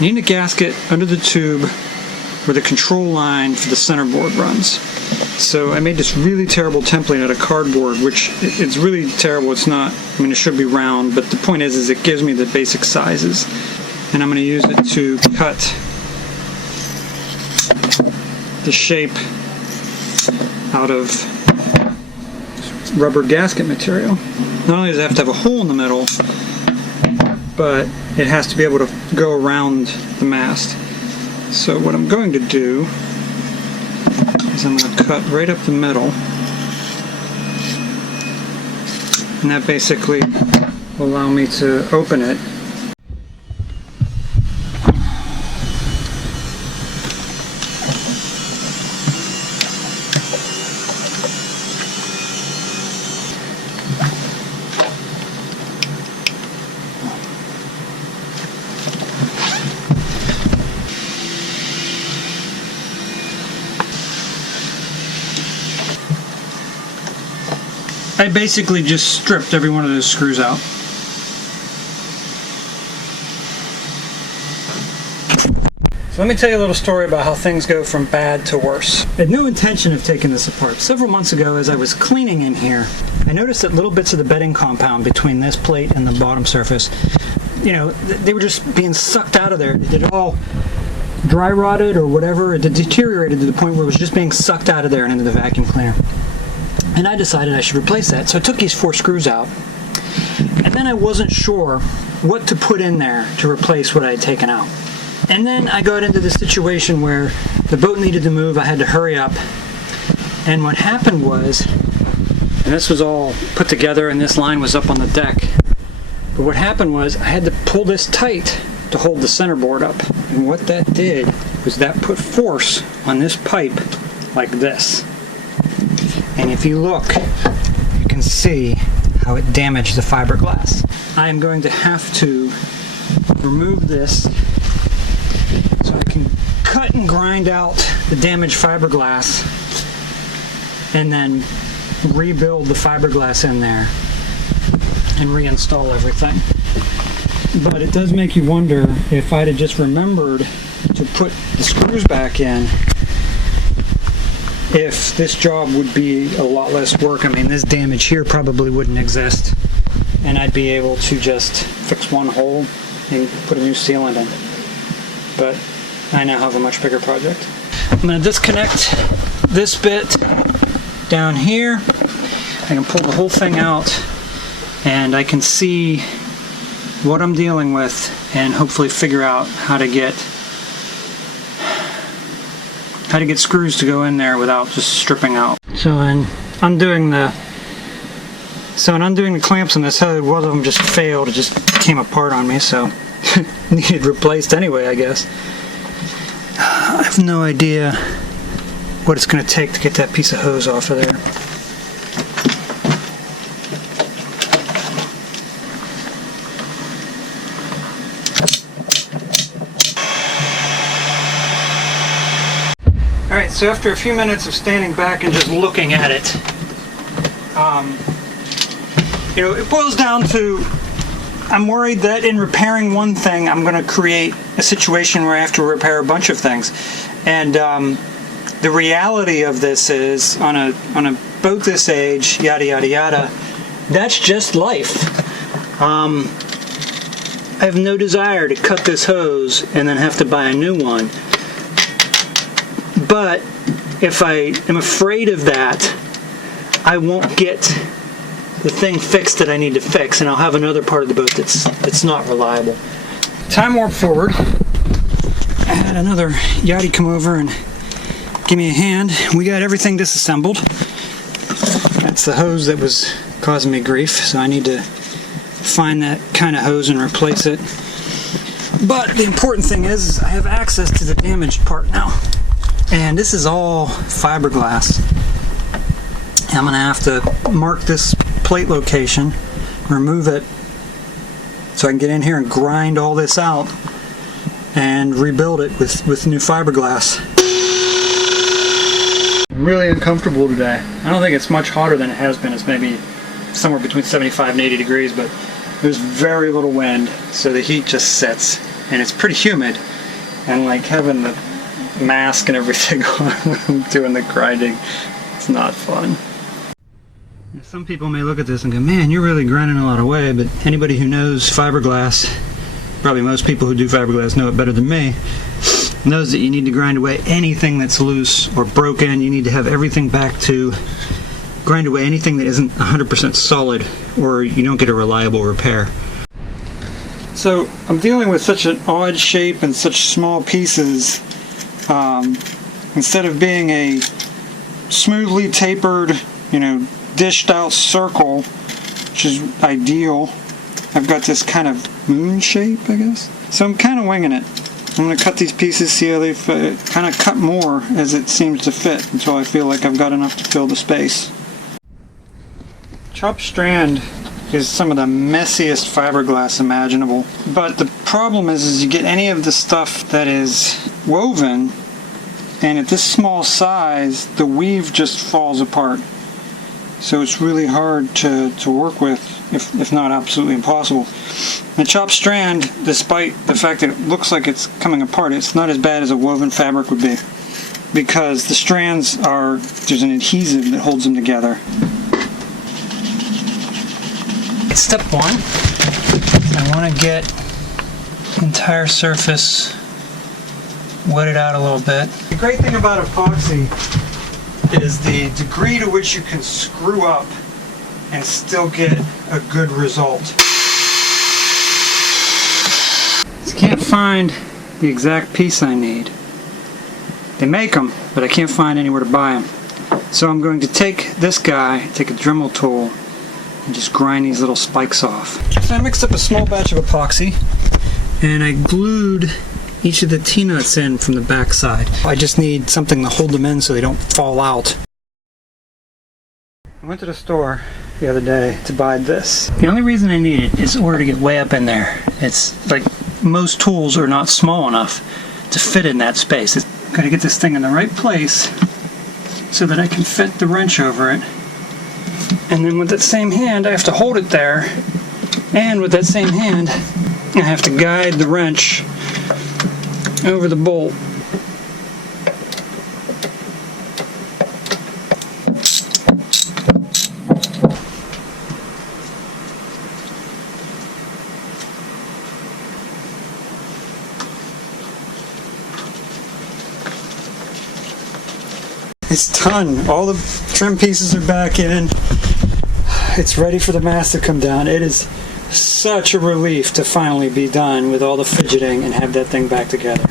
You need a gasket under the tube where the control line for the center board runs. So I made this really terrible template out of cardboard, which it's really terrible. It's not, I mean, it should be round, but the point is it gives me the basic sizes. And I'm going to use it to cut the shape out of rubber gasket material. Not only does it have to have a hole in the middle, but it has to be able to go around the mast. So what I'm going to do is I'm going to cut right up the middle, and that basically will allow me to open it. I basically just stripped every one of those screws out. So let me tell you a little story about how things go from bad to worse. I had no intention of taking this apart. Several months ago, as I was cleaning in here, I noticed that little bits of the bedding compound between this plate and the bottom surface, you know, they were just being sucked out of there. It all dry rotted or whatever. It deteriorated to the point where it was just being sucked out of there and into the vacuum cleaner. And I decided I should replace that. So I took these 4 screws out. And then I wasn't sure what to put in there to replace what I had taken out. And then I got into the situation where the boat needed to move. I had to hurry up. And what happened was, and this was all put together and this line was up on the deck. But what happened was I had to pull this tight to hold the center board up. And what that did was that put force on this pipe like this. And if you look, you can see how it damaged the fiberglass. I am going to have to remove this so I can cut and grind out the damaged fiberglass and then rebuild the fiberglass in there and reinstall everything. But it does make you wonder if I'd have just remembered to put the screws back in, if this job would be a lot less work. I mean, this damage here probably wouldn't exist, and I'd be able to just fix one hole and put a new sealant in. But I now have a much bigger project. I'm going to disconnect this bit down here. I can pull the whole thing out and I can see what I'm dealing with and hopefully figure out how to get screws to go in there without just stripping out. So in undoing the clamps on this hose, one of them just failed. It just came apart on me, so needed replaced anyway, I guess. I have no idea what it's going to take to get that piece of hose off of there. Alright, so after a few minutes of standing back and just looking at it, you know, it boils down to, I'm worried that in repairing one thing, I'm going to create a situation where I have to repair a bunch of things. And the reality of this is, on a boat this age, yada yada yada, that's just life. I have no desire to cut this hose and then have to buy a new one. But if I am afraid of that, I won't get the thing fixed that I need to fix, and I'll have another part of the boat that's not reliable. Time warp forward. I had another yachty come over and give me a hand. We got everything disassembled. That's the hose that was causing me grief, so I need to find that kind of hose and replace it. But the important thing is I have access to the damaged part now. And this is all fiberglass. I'm going to have to mark this plate location, remove it, so I can get in here and grind all this out and rebuild it with new fiberglass. I'm really uncomfortable today. I don't think it's much hotter than it has been. It's maybe somewhere between 75 and 80 degrees, but there's very little wind, so the heat just sits. and it's pretty humid, and like having the mask and everything on when I'm doing the grinding, it's not fun. Some people may look at this and go, man, you're really grinding a lot of away, but anybody who knows fiberglass, probably most people who do fiberglass know it better than me, knows that you need to grind away anything that's loose or broken. You need to have everything back to grind away anything that isn't 100% solid, or you don't get a reliable repair. So I'm dealing with such an odd shape and such small pieces. Instead of being a smoothly tapered, dished out circle, which is ideal, I've got this kind of moon shape, I guess. So I'm kind of winging it. I'm going to cut these pieces, see how they fit, kind of cut more as it seems to fit until I feel like I've got enough to fill the space. Chopped strand is some of the messiest fiberglass imaginable, but the problem is you get any of the stuff that is woven, and at this small size the weave just falls apart. So it's really hard to work with, if not absolutely impossible. The chopped strand, despite the fact that it looks like it's coming apart, it's not as bad as a woven fabric would be, because the strands there's an adhesive that holds them together. Step one, I want to get the entire surface wetted out a little bit. The great thing about epoxy is the degree to which you can screw up and still get a good result. Just can't find the exact piece I need. They make them, but I can't find anywhere to buy them. So I'm going to take this guy, take a Dremel tool, and just grind these little spikes off. So I mixed up a small batch of epoxy, and I glued each of the T-nuts in from the back side. I just need something to hold them in so they don't fall out. I went to the store the other day to buy this. The only reason I need it is in order to get way up in there. It's like most tools are not small enough to fit in that space. I've got to get this thing in the right place so that I can fit the wrench over it. And then with that same hand, I have to hold it there. And with that same hand, I have to guide the wrench over the bolt. It's done. All the trim pieces are back in. It's ready for the mast to come down. It is such a relief to finally be done with all the fidgeting and have that thing back together.